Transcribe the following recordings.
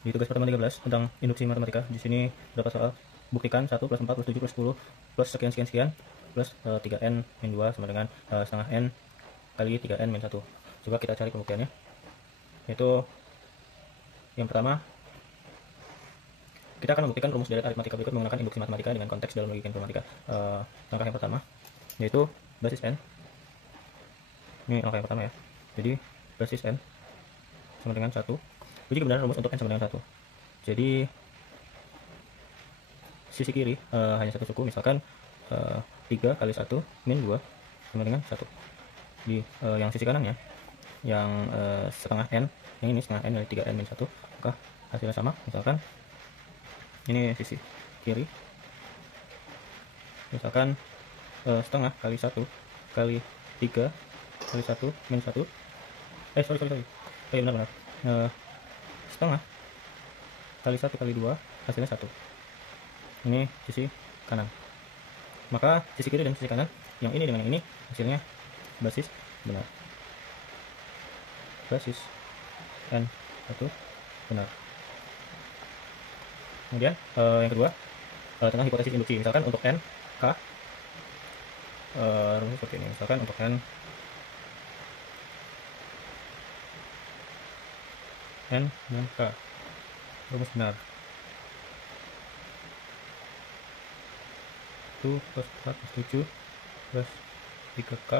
Di tugas pertama 13 tentang induksi matematika, di sini berapa soal? Buktikan 1 plus 4 plus 7 plus 10 plus sekian sekian sekian plus 3n min 2 sama dengan setengah n kali 3n min 1. Coba kita cari pembuktiannya. Yaitu yang pertama, kita akan membuktikan rumus deret aritmatika berikut menggunakan induksi matematika dengan konteks dalam logika informatika. Langkah yang pertama yaitu basis n. Ini langkah yang pertama ya. Jadi basis n sama dengan 1. Uji kebenaran rumus untuk n sama dengan 1. Jadi sisi kiri hanya satu suku, misalkan 3 kali 1 min 2 sama dengan 1. Di yang sisi kanannya, yang setengah n, yang ini setengah n dari 3n min 1, maka hasilnya sama. Misalkan ini sisi kiri, misalkan setengah kali 1 kali 3 kali 1 min 1, sorry, oh iya benar, setengah kali 1 kali 2 hasilnya 1. Ini sisi kanan, maka sisi kiri dan sisi kanan, yang ini dengan yang ini, hasilnya basis benar. Basis n 1 benar. Kemudian yang kedua, tentang hipotesis induksi. Misalkan untuk n k, rumusnya seperti ini. Misalkan untuk n dan k, rumus benar 1 plus 4 plus 7 plus 3k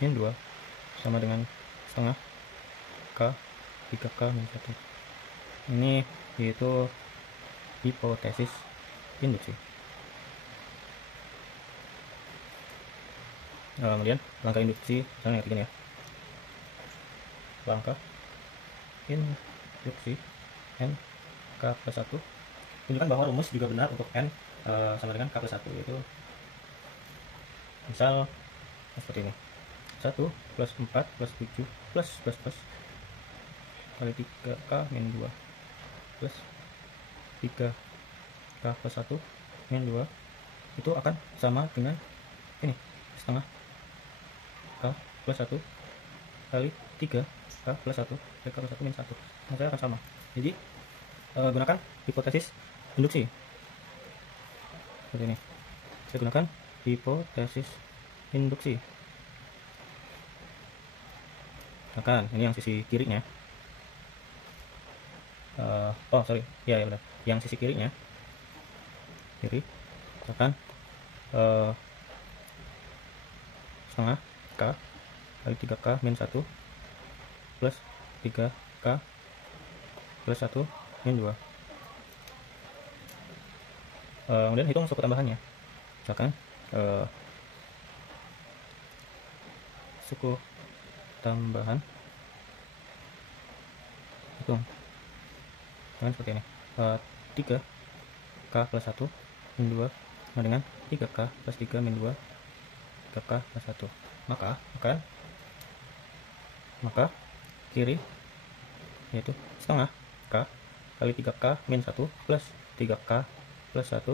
min 2 sama dengan setengah k 3k min 1. Ini yaitu hipotesis induksi. Kemudian langkah induksi, misalnya yang ketiga ya. Langkah induksi n k plus 1. Tunjukkan bahwa rumus juga benar untuk n sama dengan k plus 1, yaitu misal seperti ini. 1 plus 4 plus 7 plus kali 3k min 2 plus 3k plus 1 min 2 itu akan sama dengan ini, setengah k plus 1 kali 3k plus 1 kali k plus 1 min 1. Hasilnya akan sama. Jadi gunakan hipotesis induksi seperti ini. Saya gunakan hipotesis induksi. Misalkan ini yang sisi kirinya, ya benar, yang sisi kirinya, kiri, misalkan setengah k kali 3k min 1 plus 3k plus 1 min 2. Kemudian hitung suku tambahannya. Misalkan suku tambahan, hitung dengan seperti ini. 3k plus 1 min 2 sama dengan 3k plus 3 min 2, 3k plus 1. Maka kiri yaitu setengah k kali 3k min 1 plus 3k plus 1.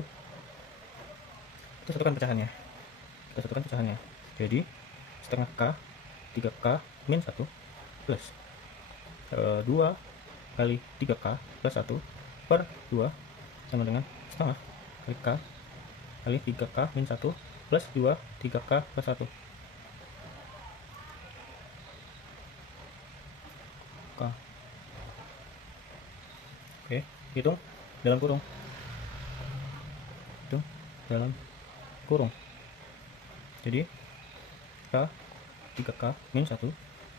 Kita satukan pecahannya. Jadi setengah k 3k min 1 plus 2 kali 3k plus 1 per 2 sama dengan setengah kali k kali 3k min 1 plus 2 3k plus 1. K. Oke, hitung dalam kurung. Jadi k 3k min 1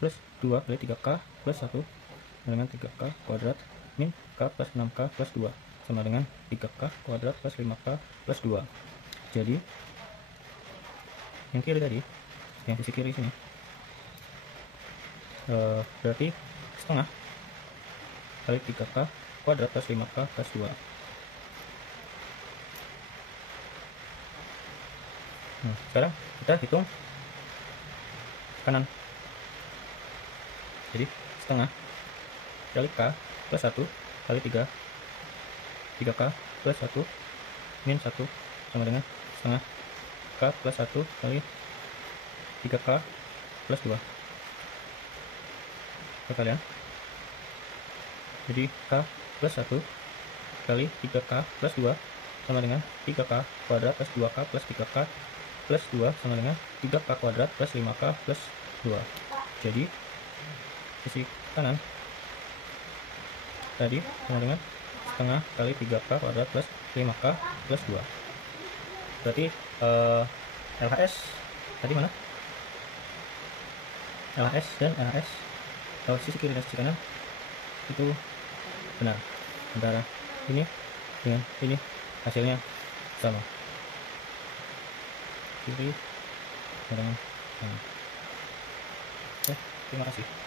plus 2 kali 3k plus 1 dengan 3k kuadrat min k plus 6k plus 2 sama dengan 3k kuadrat plus 5k plus 2. Jadi yang kiri tadi, yang sisi kiri sini, berarti setengah kali 3k kuadrat plus 5k plus 2. Sekarang kita hitung kanan. Jadi setengah kali k plus 1 kali 3k plus 1 min 1 sama dengan setengah k plus 1 kali 3k plus 2 perkalian. Jadi k plus 1 kali 3K plus 2 sama dengan 3K kuadrat plus 2K plus 3K plus 2 sama dengan 3K kuadrat plus 5K plus 2. Jadi sisi kanan tadi sama dengan setengah kali 3K kuadrat plus 5K plus 2. Berarti LHS tadi mana? LHS dan LHS kalau sisi kiri dan sisi kanan itu benar, antara ini dengan ini hasilnya sama, kiri dengan kanan. Oke, terima kasih.